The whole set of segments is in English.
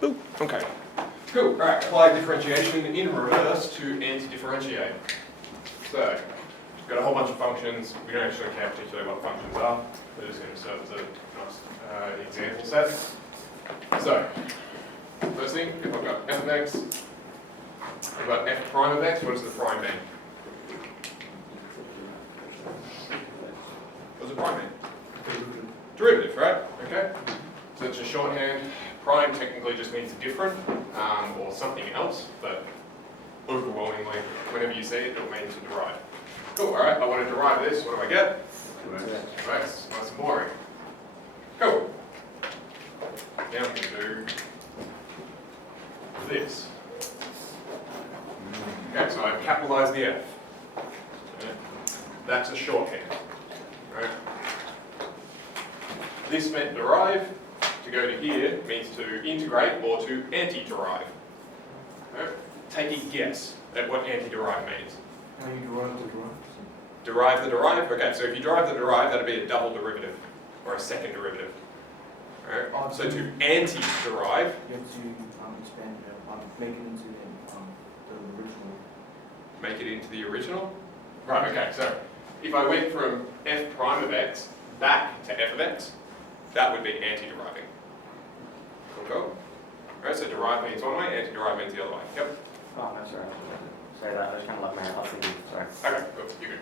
Boop. Okay. Cool. All right. Apply differentiation in reverse to anti-differentiate. So, got a whole bunch of functions. We don't actually care particularly what functions are. We're just going to serve as a nice example set. So, first thing, if I've got f of x, I've got f prime of x. What does the prime mean? What does the prime mean? Derivative, right? Okay. So it's just shorthand. Prime technically just means different or something else, but overwhelmingly, whenever you see it, it'll mean to derive. Cool, all right, I want to derive this. What do I get? 2x. Nice and boring. Cool. Now I'm going to do this. Okay, so I've capitalized the f. Okay. That's a shorthand. Right? This meant derive. To go to here means to integrate or to anti-derive. Okay. Take a guess at what anti-derive means. How you derive the derive? Derive the derive? Okay, so if you derive the derive, that'd be a double derivative or a second derivative. Alright, so to anti-derive, You have to expand it, make it into the original. make it into the original? Right, okay, so if I went from f prime of x back to f of x, that would be anti-deriving. Cool. Alright, so derive means one way, anti-derive means the other way. Yep. Oh, no, sorry. Sorry, that was kind of like my thinking. Sorry. Okay, cool, you're good.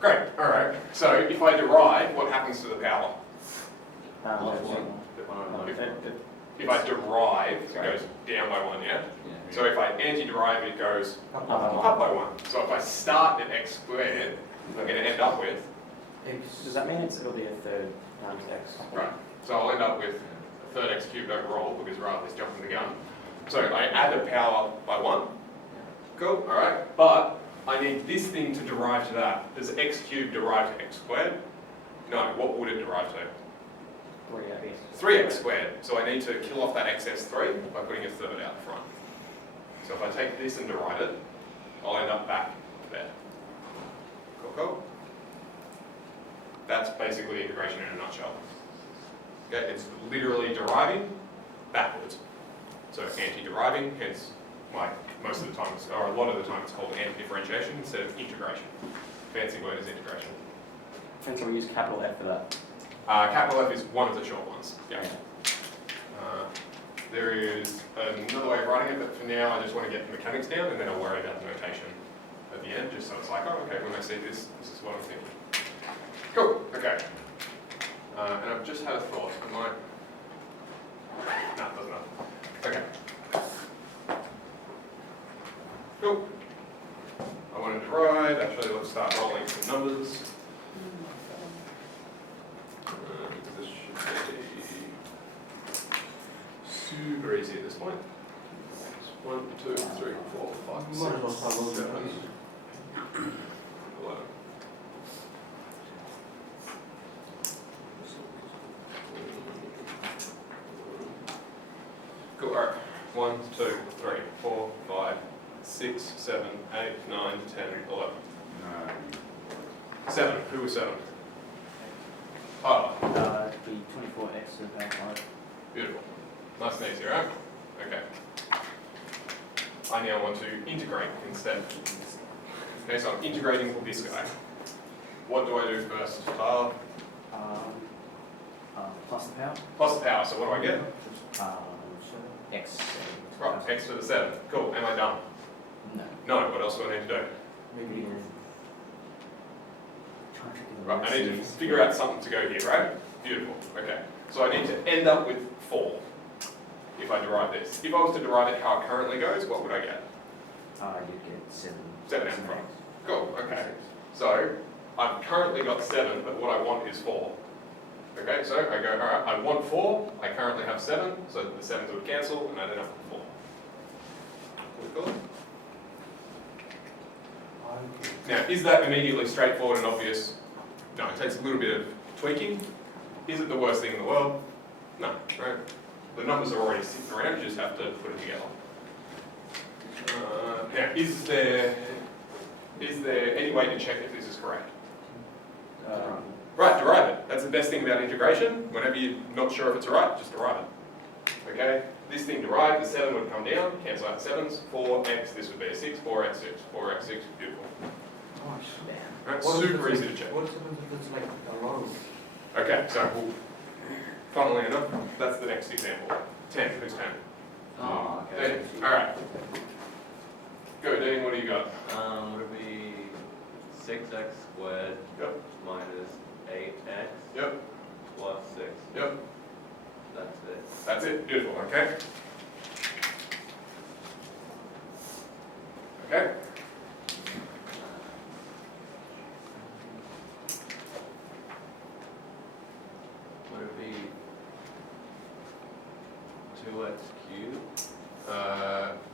Great, alright. So if I derive, what happens to the power? If I derive, it goes down by 1, yeah? So if I anti-derive, it goes up by 1. So if I start at x squared, I'm going to end up with... Does that mean it'll be a third times x? Right. So I'll end up with a third x cubed overall, because rather than jumping the gun. So I add the power by 1. Cool, alright. But I need this thing to derive to that. Does x cubed derive to x squared? No, what would it derive to? 3x squared. So I need to kill off that excess 3 by putting a third out front. So if I take this and derive it, I'll end up back there. Cool. That's basically integration in a nutshell. Okay, it's literally deriving backwards. So anti-deriving, hence why most of the time, or a lot of the time, it's called anti-differentiation instead of integration. Fancy word is integration. And so we use capital F for that. Capital F is one of the short ones. Yeah. There is another way of writing it, but for now I just want to get the mechanics down, and then I'll worry about the notation at the end, just so it's like, oh, okay, when I see this, this is what I'm thinking. Cool. Okay. And I've just had a thought. I might. No, it doesn't matter. Okay. Cool. I want to derive. Actually, let's start rolling some numbers. This should be super easy at this point. 1, 2, 3, 4, 5, 6, 7, 11. Cool, alright. 1, 2, 3, 4, 5, 6, 7, 8, 9, 10, 11. 7. Who was 7? Oh. The 24x of that 5. Beautiful. Nice and easy, right? Okay. I now want to integrate instead. Okay, so I'm integrating this guy. What do I do first? Plus the power. Plus the power, so what do I get? X. Right, x to the 7. Cool, am I done? No. No, what else do I need to do? Maybe Right, I need to figure out something to go here, right? Beautiful, okay. So I need to end up with 4 if I derive this. If I was to derive it how it currently goes, what would I get? You'd get 7. 7 out front. Cool, okay. So I've currently got 7, but what I want is 4. Okay, so I go, alright, I want 4, I currently have 7, so the 7s would cancel, and I'd end up with 4. Cool. Now, is that immediately straightforward and obvious? No, it takes a little bit of tweaking. Is it the worst thing in the world? No, right? The numbers are already sitting around, you just have to put it together. Now, is there any way to check if this is correct? Right, derive it. That's the best thing about integration. Whenever you're not sure if it's right, just derive it. Okay? this thing derived, the 7 would come down, cancel out the 7s, 4x, this would be a 6, 4x, 6, 4x, 6, beautiful. Oh, shit. Right, What if super it's easy like- to check. What happens if it's like a row? Okay, so funnily enough, that's the next example. 10, who's 10? Oh, okay. Dean, alright. Go, Dean, what do you got? Would it be 6x squared Yep. minus 8x Yep, plus 6? yep, That's it. that's it, beautiful, okay? Okay, Would it be 2x cubed?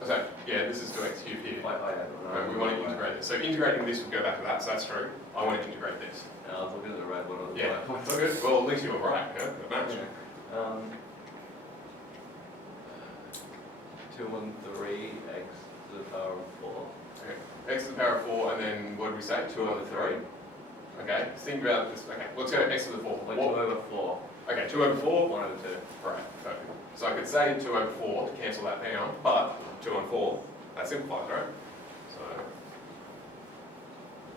so, yeah, this is 2x cubed here. And we want to integrate this. So integrating this would go back to that, so that's true. I want to integrate this. I was looking at the red one on the Yeah, black that's good. Well, at least you were right, yeah, it matched. one. 2 and 3x to the power of 4. Okay, x to the power of 4, and then what did we say? 2 over 3. Okay, think about this. Okay, let's go x to the 4. Like 2 over 4. Okay, 2 over 4. 1 over 2. Right, perfect. So I could say 2 over 4 to cancel that down, but 2 and 4, that simplifies, right? So,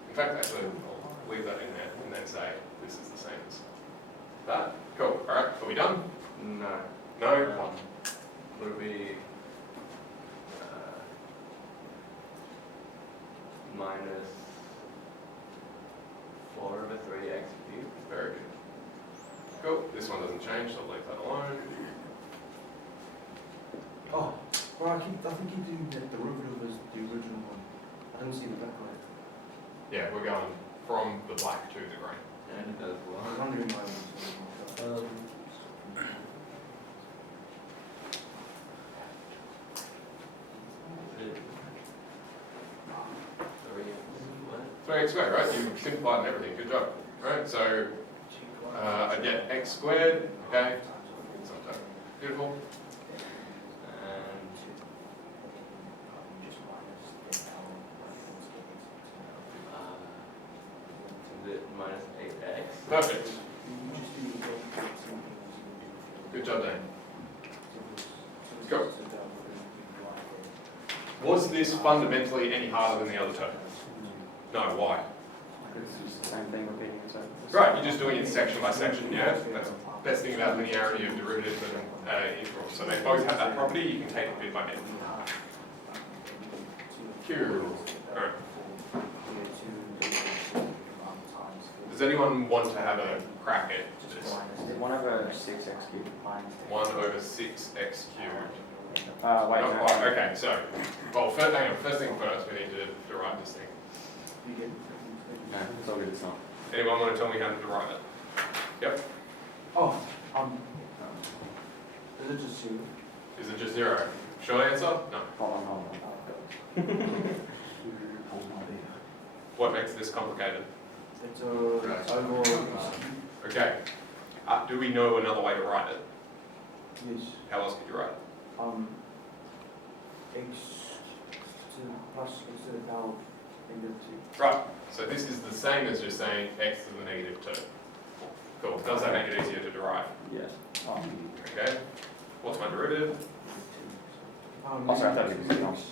in fact, actually, I'll leave that in there and then say this is the same as that. Cool. All right, are we done? No. No? Would it be minus 4 over 3x cubed? Very good. Cool. This one doesn't change, so I'll leave that alone. Oh, well, I think keep doing the derivative as the original one. I don't see the back of it. Yeah, we're going from the black to the grey. And as I was well. wondering why it was Three. 3x squared, right? You simplified and everything. Good job. Right, so I get x squared, okay? Sometime. Beautiful. And is it minus 8x? Perfect. Good job, Dan. Go. Was this fundamentally any harder than the other two? No, why? It's the same thing repeating itself. Right, you're just doing it section by section, yeah? That's the best thing about linearity of derivatives and integrals. So they both have that property, you can take it bit by bit. Cool. Alright. Does anyone want to have a crack at this? Is it 1 over 6x cubed? 1 over 6x cubed. Wait, Not no. quite, okay, so, well, hang on, first thing first, we need to derive this thing. No, it's all good, it's not. Anyone want to tell me how to derive it? Yep. Oh, is it just 0? Is it just 0? Short answer? No. Hold on. What makes this complicated? It's overall. Okay. Do we know another way to write it? Yes. How else could you write it? X to the plus x to the power of -2. Right. So this is the same as just saying x to the -2. Cool. Does that make it easier to derive? Yes. Okay. What's my derivative? Oh, sorry, I thought it was something else.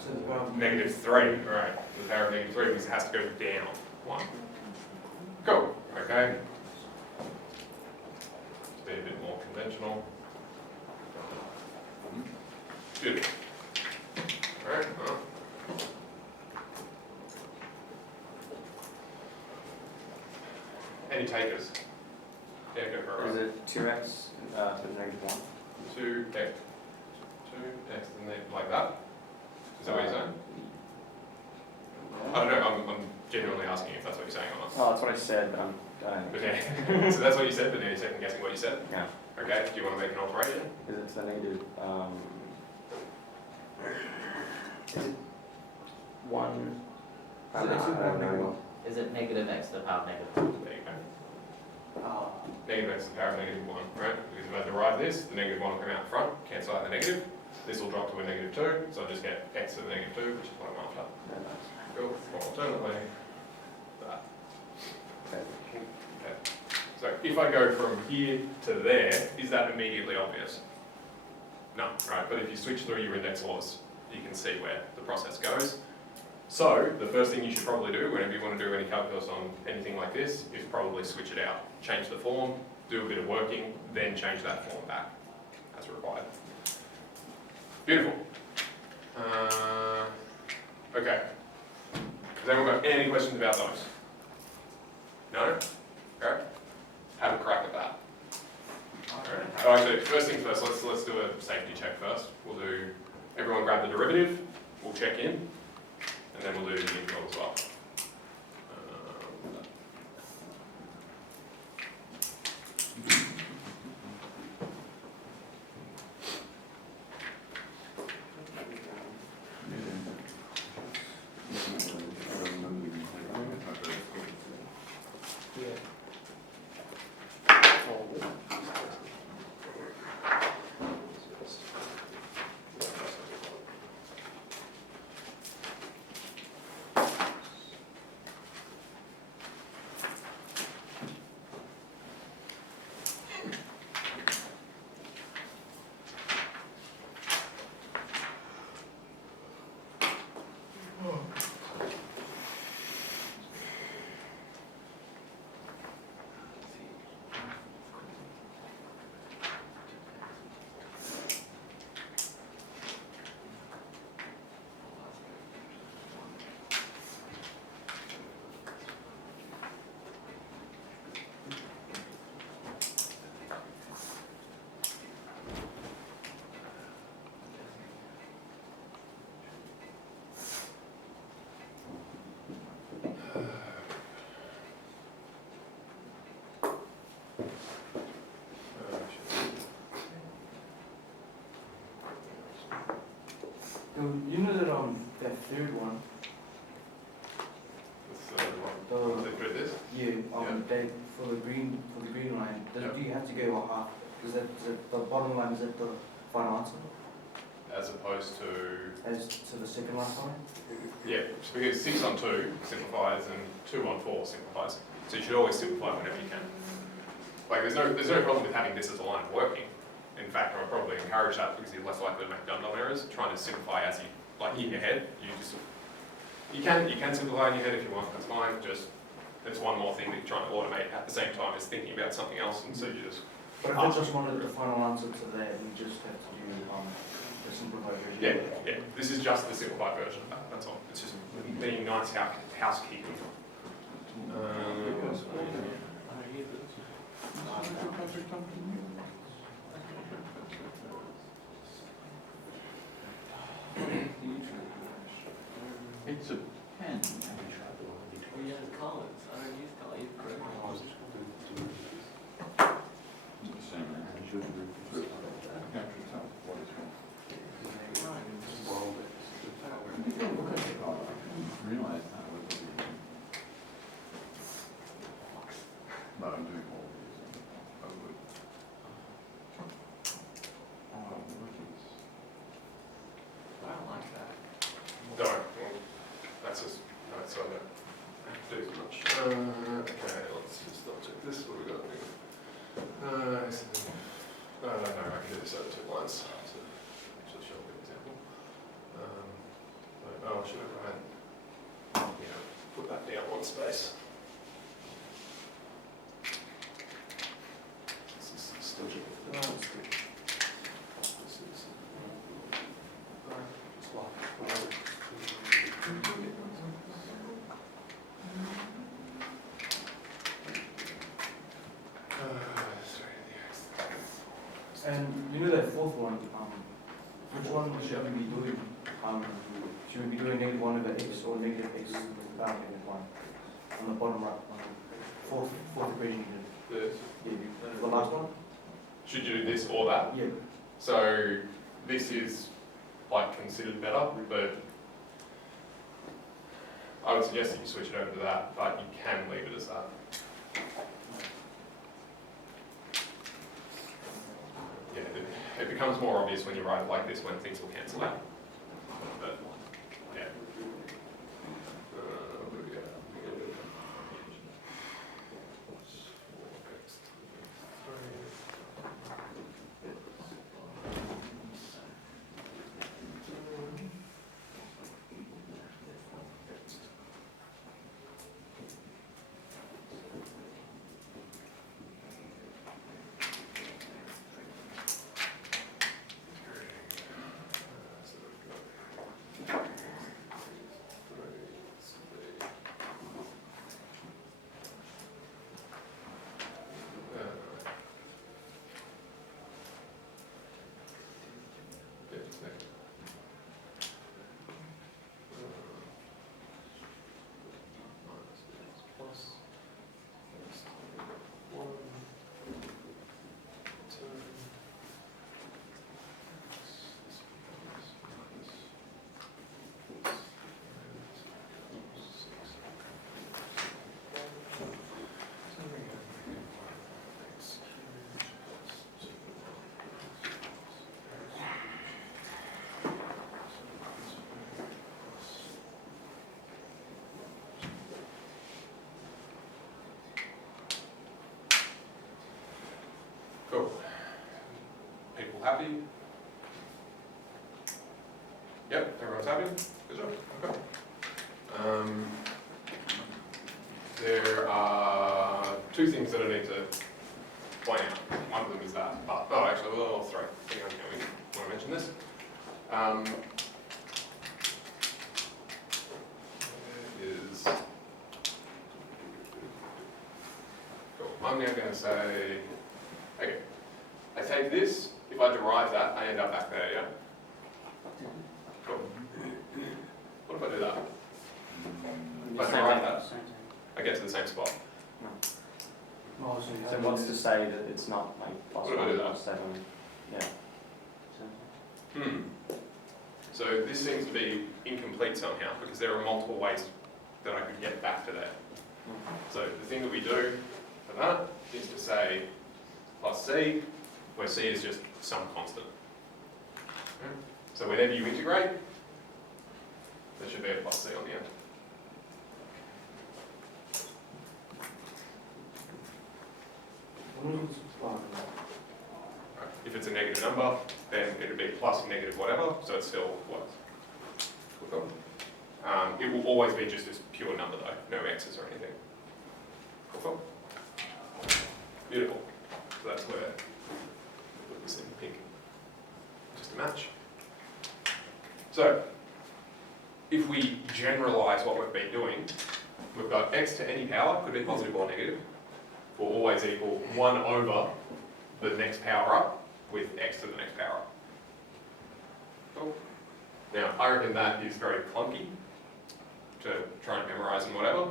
So the power of -3. Right. The power of -3 because it has to go down 1. Cool. Okay. Be a bit more conventional. Good. Alright, well. Any takers? Yeah, go for Is it. it 2x to the -1? 2x. 2x and then like that? Is that what you're saying? I don't know, I'm genuinely asking if that's what you're saying or not. Oh, that's what I said, but But yeah, so that's what you said, but then you're second guessing what you said? yeah. Okay, do you want to make an alteration? Is it to the negative, is it 1? I don't know. Is it negative x to the power of negative? There you go. Negative x to the power of -1, right? Because if I derive this, the -1 will come out front, cancel out the negative. This will drop to a -2, so I'll just get x to the -2, which is what I'm after. Yeah, nice. Cool, or alternately, that. Okay. Okay. So if I go from here to there, is that immediately obvious? No, right? But if you switch through your index laws, you can see where the process goes. So the first thing you should probably do whenever you want to do any calculus on anything like this is probably switch it out. Change the form, do a bit of working, then change that form back as required. Beautiful. Okay. Has anyone got any questions about those? No? Okay. Have a crack at that. Alright. Oh, actually, first things first, let's do a safety check first. We'll do, everyone grab the derivative, we'll check in, and then we'll do the integral as well. You know that that third one, This? yeah, that for the green line, do you have to go a half? Is that the bottom line? Is that the final answer? As opposed to, As to the second last line? yeah, it's because 6 on 2 simplifies and 2 on 4 simplifies. So you should always simplify whenever you can. Like there's no problem with having this as a line working. In fact, I would probably encourage that because you're less likely to make dumb errors. Trying to simplify as you, like in your head, you can simplify in your head if you want, that's fine. Just, it's one more thing that you're trying to automate at the same time as thinking about something else, and so you just... But if I just wanted the final answer to that, we just have to do the simplified version. Yeah. This is just the simplified version of that, that's all. It's just being nice housekeeping. It's a pen. Yeah, Collins. I don't use Collins. Realize that was but I'm doing all of these. I would. I don't like that. Don't, well, that's just, that's so I don't have to do as much. Okay, let's just double check this, what we got? No, I can do this over 2 lines. So, actually show me an example. Oh, I should have had, put that down 1 space. This is still checking for the lines. This is, just like, And you know that fourth one, which one should we be doing? Should we be doing -1 over x or -x without -1? On the bottom right, on the fourth equation you did. The last one? should you do this or that? Yeah. So this is like considered better, but I would suggest that you switch it over to that, but you can leave it as that. Yeah, it becomes more obvious when you write it like this when things will cancel out. But, yeah. What do we got? Cool. People happy? Yep, everyone's happy? Good job. Okay. There are two things that I need to point out. One of them is that. Oh, actually, well, three. Hang on, we want to mention this. Is cool. I'm now going to say, okay, I take this. If I derive that, I end up back there. Yeah. Cool. What if I do that? If I derive that, I get to the same spot. Oh, So what's to say that it's not like plus What do I 1 do plus 7? Yeah. So this seems to be incomplete somehow because there are multiple ways that I could get back to that. So the thing that we do for that is to say plus c, where c is just some constant. Okay. So whenever you integrate, there should be a plus c on the end. Right. If it's a negative number, then it would be plus negative whatever, so it still works. Cool. It will always be just this pure number though, no x's or anything. Cool. Beautiful. So that's where I put this in pink. Just a match. So, if we generalize what we've been doing, we've got x to any power, could be positive or negative, will always equal 1 over the next power up with x to the next power up. Cool. Now, I reckon that is very clunky to try and memorize and whatever.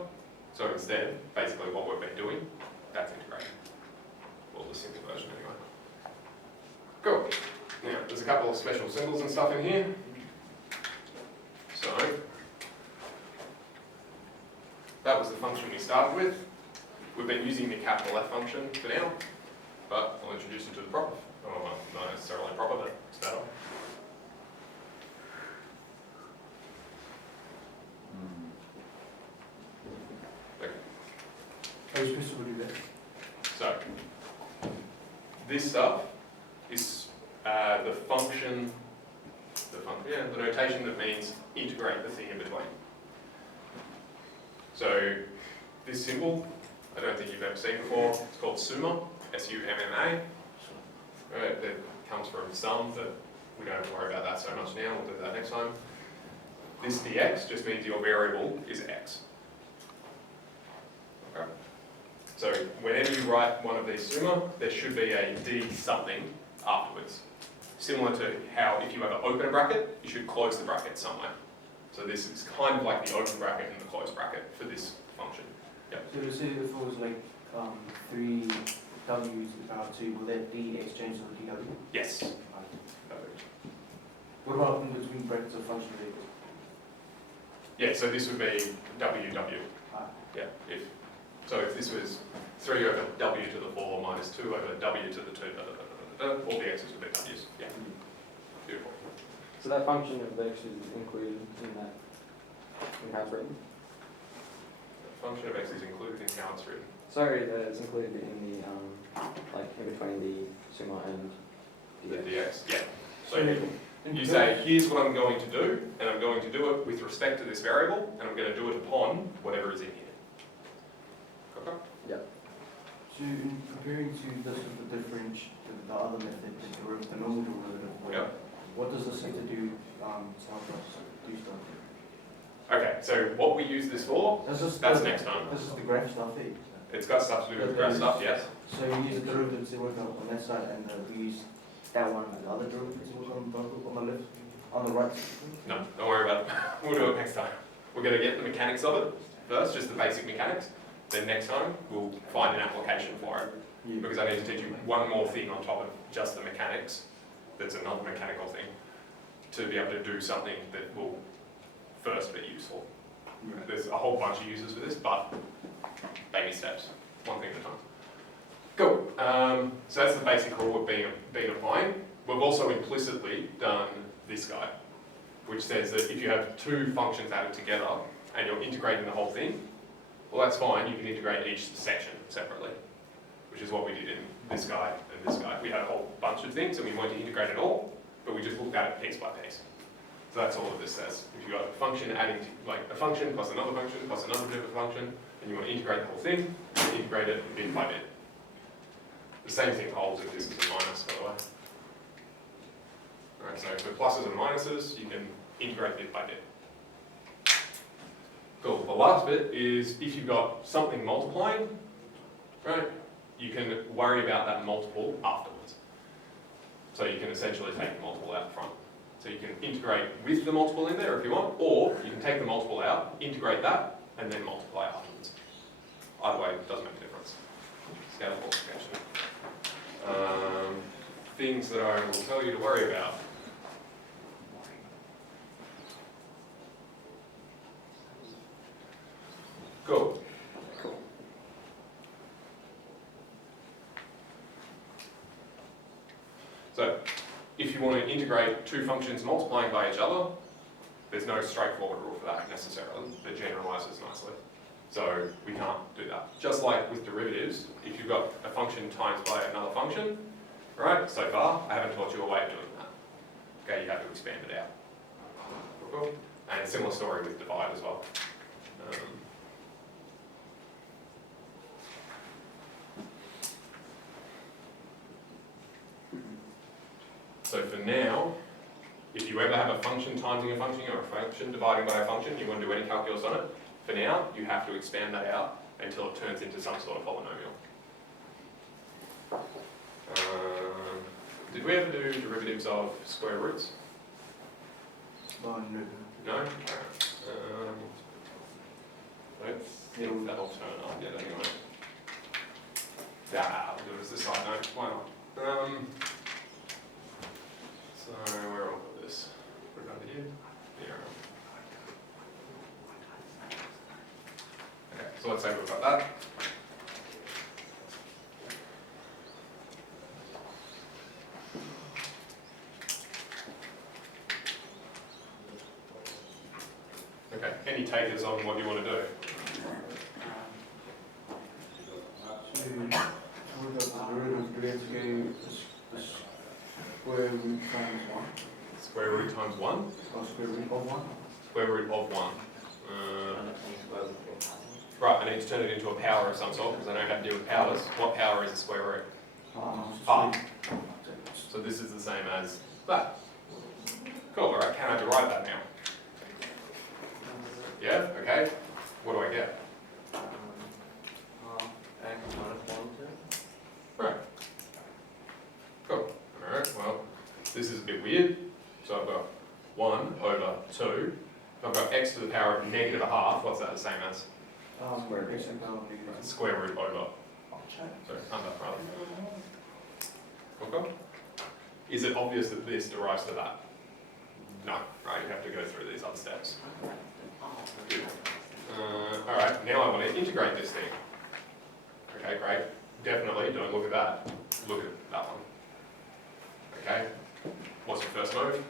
So instead, basically what we've been doing, that's integration. Well, the simple version anyway. Cool. Now, there's a couple of special symbols and stuff in here. So, that was the function we started with. We've been using the capital F function for now, but I'll introduce it to the proper. Oh, well, not necessarily proper, but it's better. Okay. How are you supposed to do that? So, this stuff is the function, the notation that means integrate the thing in between. So, this symbol, I don't think you've ever seen before, it's called summa, S-U-M-M-A. Right, that comes from sum, but we don't have to worry about that so much now, we'll do that next time. This dx just means your variable is x. Okay. So whenever you write one of these summa, there should be a d something afterwards. Similar to how if you ever open a bracket, you should close the bracket somewhere. So this is kind of like the open bracket and the closed bracket for this function. Yep. So say if it was like 3 w to the power 2, will that d exchange to the dw? Yes. What about in between brackets of function variables? Yeah, so this would be WW. Yeah. If this was 3 over W to the 4 minus 2 over W to the 2, all the x's would be W's. Yeah. Beautiful. So that function of x is included in that, in how it's written? The function of x is included in how it's written. Sorry, that it's included in the, like in between the summa and The dx. Yeah. So So you say, here's what I'm going to do, and I'm going to do it with respect to this variable, and I'm going to do it upon whatever is in here. Okay? So in comparing to this with the the other method, the normal derivative, Yeah. what does this have to do to help us do stuff? Okay, so what we use this for, that's next time. This is the graph stuff there. It's got stuff to do with the graph stuff, yes. So we use the derivatives that work on that side, and we use that one, and the other derivatives that work on the left, on the right. No, don't worry about it. We'll do it next time. We're going to get the mechanics of it first, just the basic mechanics. Then next time, we'll find an application for it. Yeah. Because I need to teach you one more thing on top of just the mechanics, that's another mechanical thing, to be able to do something that will first be useful. Right. There's a whole bunch of uses for this, but baby steps, one thing at a time. Cool. So that's the basic rule we've been applying. We've also implicitly done this guy, which says that if you have two functions added together and you're integrating the whole thing, well, that's fine. You can integrate each section separately. which is what we did in this guy and this guy. We had a whole bunch of things and we wanted to integrate it all, but we just looked at it piece by piece. So that's all of this says. If you've got a function adding to, like a function plus another different function, and you want to integrate the whole thing, you integrate it bit by bit. The same thing holds if this is a minus, by the way. Alright, so for pluses and minuses, you can integrate bit by bit. Cool. The last bit is if you've got something multiplying, right, you can worry about that multiple afterwards. So you can essentially take the multiple out front. So you can integrate with the multiple in there if you want, or you can take the multiple out, integrate that, and then multiply afterwards. Either way, it doesn't make a difference. Scalar multiplication. Things that I will tell you to worry about. Cool. So, if you want to integrate two functions multiplying by each other, there's no straightforward rule for that necessarily. That generalizes nicely. So we can't do that. Just like with derivatives, if you've got a function times by another function, right, so far, I haven't taught you a way of doing that. Okay, you have to expand it out. Cool. And similar story with divide as well. So for now, if you ever have a function timesing a function or a function dividing by a function, you want to do any calculus on it, for now, you have to expand that out until it turns into some sort of polynomial. Did we ever do derivatives of square roots? No. No? I don't think that'll turn up yet anyway. I'll do it as a side note, why not? So where are we with this? Put it under here. Yeah. Okay, so let's say we've got that. Okay, any takers on what you want to do? Square root times 1. Square root times 1? Or square root of 1. Square root of 1. Right, I need to turn it into a power of some sort because I know how to deal with powers. What power is a square root? Half. So this is the same as that. Cool, alright, can I derive that now? Yeah, okay. What do I get? X minus 1, 2. Right. Cool. Alright, well, this is a bit weird. So I've got 1 over 2. If I've got x to the power of negative a half, what's that the same as? Square root. X to the power of negative. Square root over. Sorry, under, rather. Okay. Is it obvious that this derives to that? No, right, you have to go through these other steps. Alright, now I want to integrate this thing. Okay, great. Definitely don't look at that. Look at that one. Okay. What's your first move?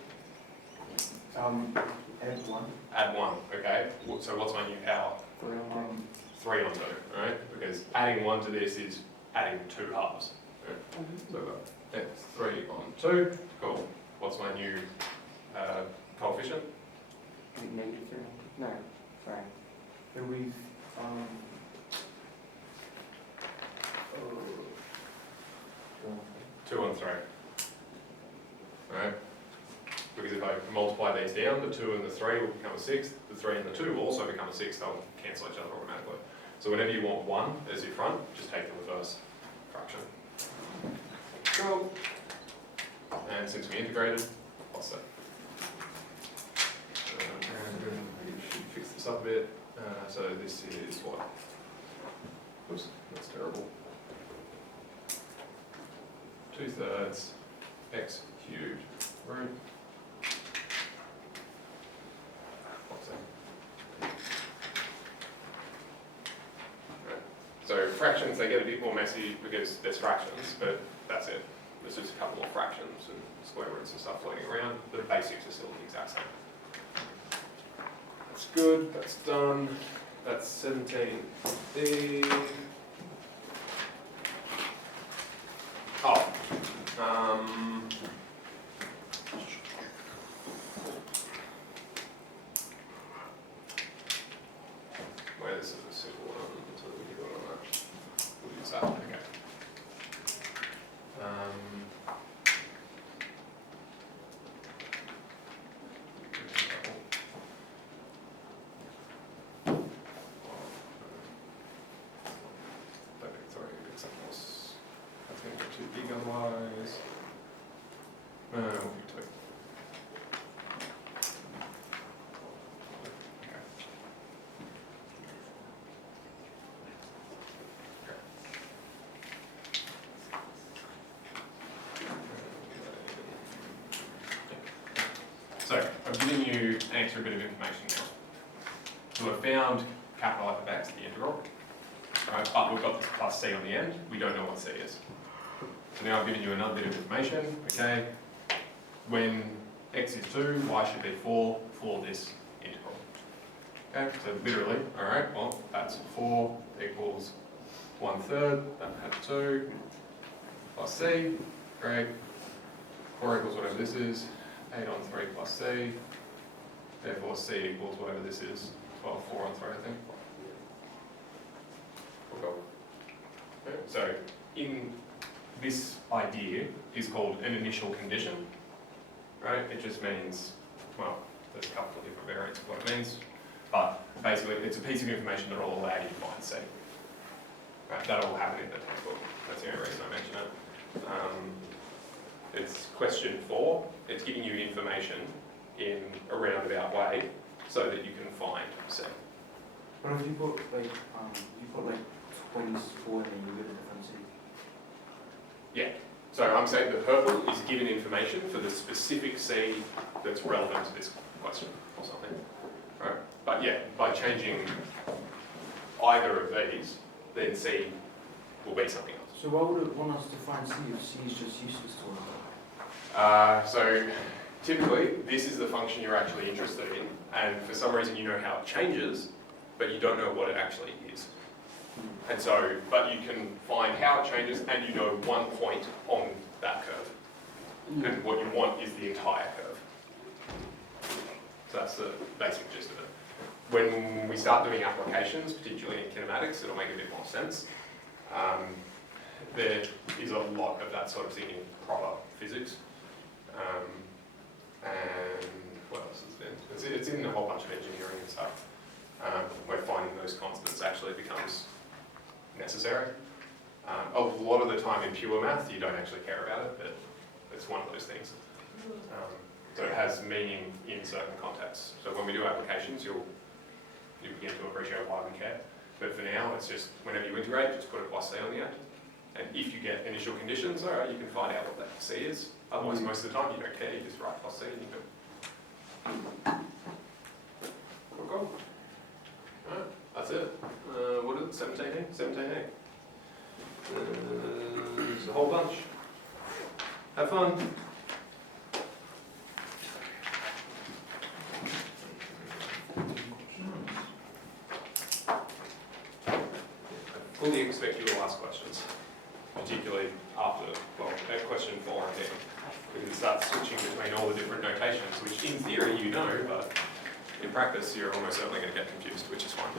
Add 1. Add 1, okay. So what's my new power? 3 on 2, alright? Because adding 1 to this is adding 2 halves. Right? So I've got that's 3 on 2. Cool. What's my new coefficient? Negative 3. No, sorry. Then we've 2 on 3. Alright? Because if I multiply these down, the 2 and the 3 will become a 6, the 3 and the 2 will also become a 6, they'll cancel each other automatically. So whenever you want 1 as your front, just take the reverse fraction. Cool. And since we integrated, what's that? And should fix this up a bit. So this is what? Oops, that's terrible. 2/3 x cubed root. What's that? Right. So fractions, they get a bit more messy because there's fractions, but that's it. There's just a couple more fractions and square roots and stuff floating around. The basics are still the exact same. That's good, that's done. That's 17B. big otherwise. We'll pick 2. So, I've given you an extra bit of information now. So we've found capital F of x, the integral, right? But we've got this plus c on the end, we don't know what c is. So now I've given you another bit of information, okay? When x is 2, y should be 4 for this integral. Okay, so literally, alright, well, that's 4 equals 1/3, that had 2, plus c, great. 4 equals whatever this is. 8 on 3 plus c, therefore c equals whatever this is, 12, 4 on 3 I think. Cool. Okay. So in this idea is called an initial condition, right? It just means, well, there's a couple of different variants of what it means, but basically it's a piece of information that will allow you to find c. Right? That'll all happen in the textbook, that's the only reason I mention it. It's question 4. It's giving you information in a roundabout way so that you can find C. But if you put like 24 and then you get a different C. Yeah. So I'm saying the purple is given information for the specific C that's relevant to this question or something. Right? But yeah, by changing either of these, then C will be something else. So why would it want us to find C if C is just useless to us? So typically, this is the function you're actually interested in, and for some reason you know how it changes, but you don't know what it actually is. And so, but you can find how it changes, and you know one point on that curve. And what you want is the entire curve. So that's the basic gist of it. When we start doing applications, particularly in kinematics, it'll make a bit more sense. There is a lot of that sort of thing in proper physics. And what else is there? It's in a whole bunch of engineering and stuff, where finding those constants actually becomes necessary. A lot of the time in pure math, you don't actually care about it, but it's one of those things. So it has meaning in certain contexts. So when we do applications, you begin to appreciate why we care. But for now, it's just whenever you integrate, just put a plus c on the end. And if you get initial conditions, all right, you can find out what that c is. Otherwise, most of the time, you don't care. You just write plus c and you go. Cool. All right, that's it. What is it? 17A? 17A. There's a whole bunch. Have fun. I fully expect you to ask questions, particularly after, well, at question 4 and 10, because it starts switching between all the different notations, which in theory you know, but in practice you're almost certainly going to get confused, which is fine.